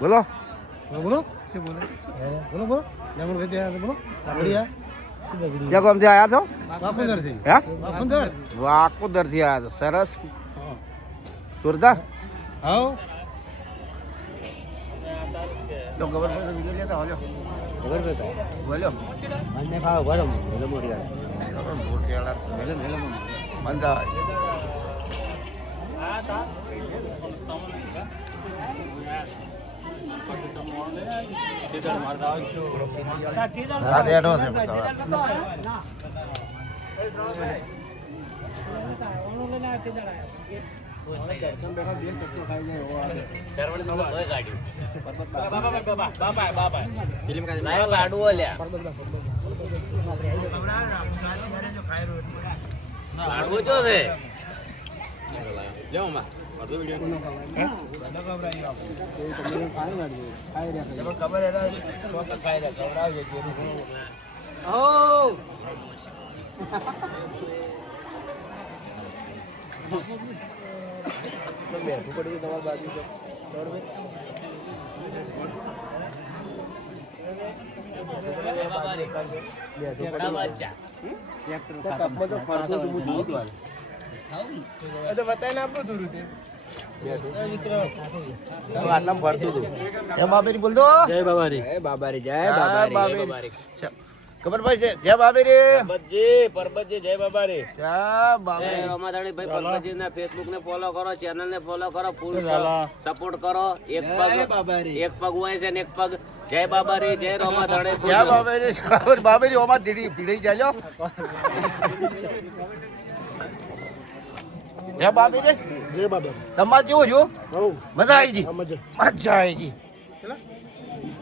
બોલો બોલો શું બોલે બોલો બોલો લેમન કઈ ત્યાં બોલો બઢિયા ક્યાં ગામથી આવ્યા છો વાકુંદર થી હે વાકુંદર વાકોદર થી આવ્યા છો સરસ જોરદાર હાઉ તો ખબર પડે વિડિયો લેતા હાલો ખબર પડે બોલો મને ખાવ ગરમ એટલે મોટી મોટિયાળા મેલે મેલે મંદા આ તા આ દેડો છે બતાવા લાડવો ચો છે જય બાબેરી બોલ દો જય બાબારી જય બાબારી જય બાબારી ખબર ભાઈ જય બાબેરી પરબતજી જય બાબા રે જય બાબેરી રમાધાણી ભાઈ પરબતજી ના ફેસબુક ને ફોલો કરો, ચેનલ ને ફોલો કરો, ફૂલ સપોર્ટ કરો. એક પગ હોય છે ને એક પગ જય બાબા રે જય રમાધાણી જય બાબેરી બાબેરી ઓમાં ધીડી ભીડી જાય જય બાબેરી જય બાબારી તમારે કેવું છું બહુ મજા આવી જી મજા મજા આવી જી